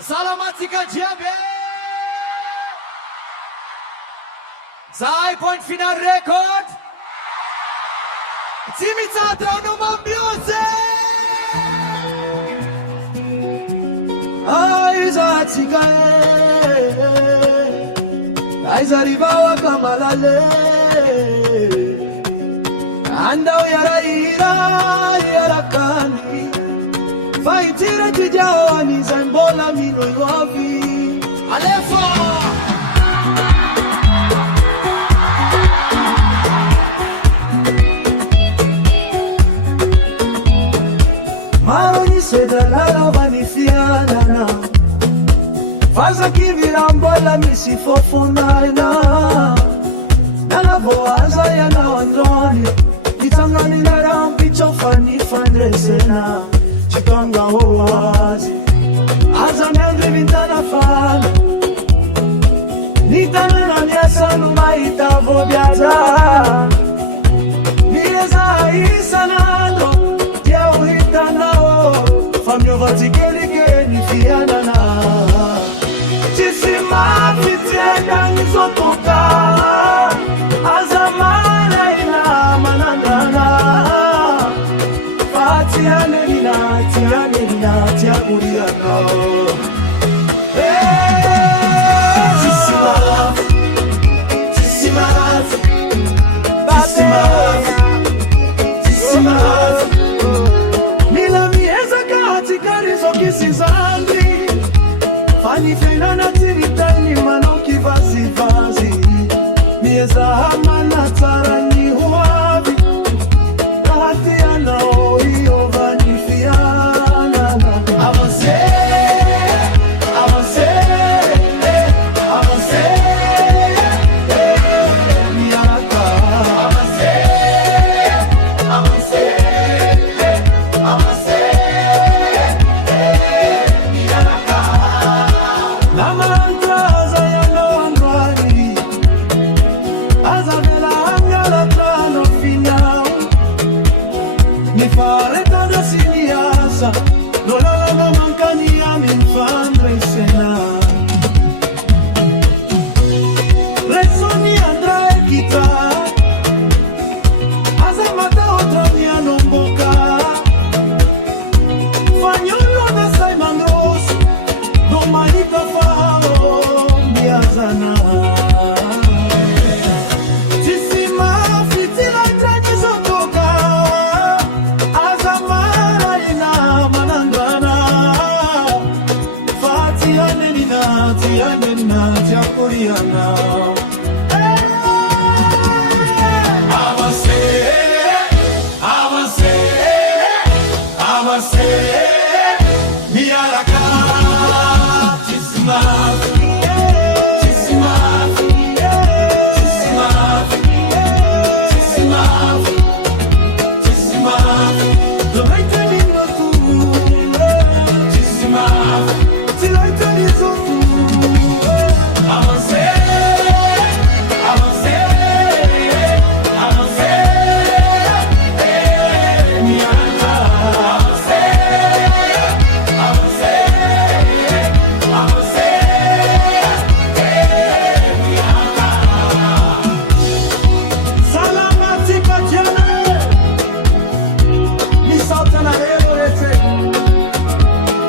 Salamatika Djembe! Za High Point Final Record! Timica Traunuma Music! Aizatika Aizaribawa Kamalale Andao Yaraira Yarakani Faitira Tijawani Zambola Mino Yovi Alefa Maroni Sedalala Vanifiana Faza Kivirambola Misifofunaina Nalavoaza Yana Wandroni Itangani Narampi Chofani Fandresena Chikanga Hoazi Azamendri Vintana Fana Nitana Nyasa Numaita Vobiaza Mireza Isanando Tia Uitanao Famio Vatikeli Geni Fianana Chisima Fitienda Nizotoka Azamana Ina Manandana Fatiane Nina Tia Muriana Mila mieza katika rizo kisizandi Fani fena na tiritani manoki vazi vazi Mieza hamana tarani huwavi Rahati ya nao hiyo vani fiana Avance, avance, avance Miaka Avance, avance, avance Miaka La mantraza ya noandwani Azabela angala trano final Mi fare tada siniasa Nolala no mancani a mi infandre sena Resoni andra e kita Azamata otra mia non boca Fagnolo da sai mangos Domanica faro miazana Tissima fitila trani sotoka Azamara ina manandana Fatiane nina tia kuriana Avance, avance, avance Miaraka Tissima Tissima Tissima Tissima Tissima Dovete dirlo tu Tissima Ti l'hai tenuto tu Avance Avance Avance Miaraka Avance Avance Avance Miaraka Salamatika Djembe Mi salta na revolete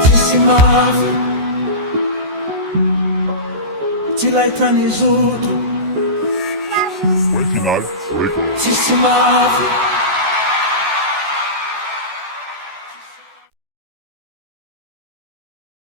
Tissima Ti l'hai tranizuto Point Final Record. Tissima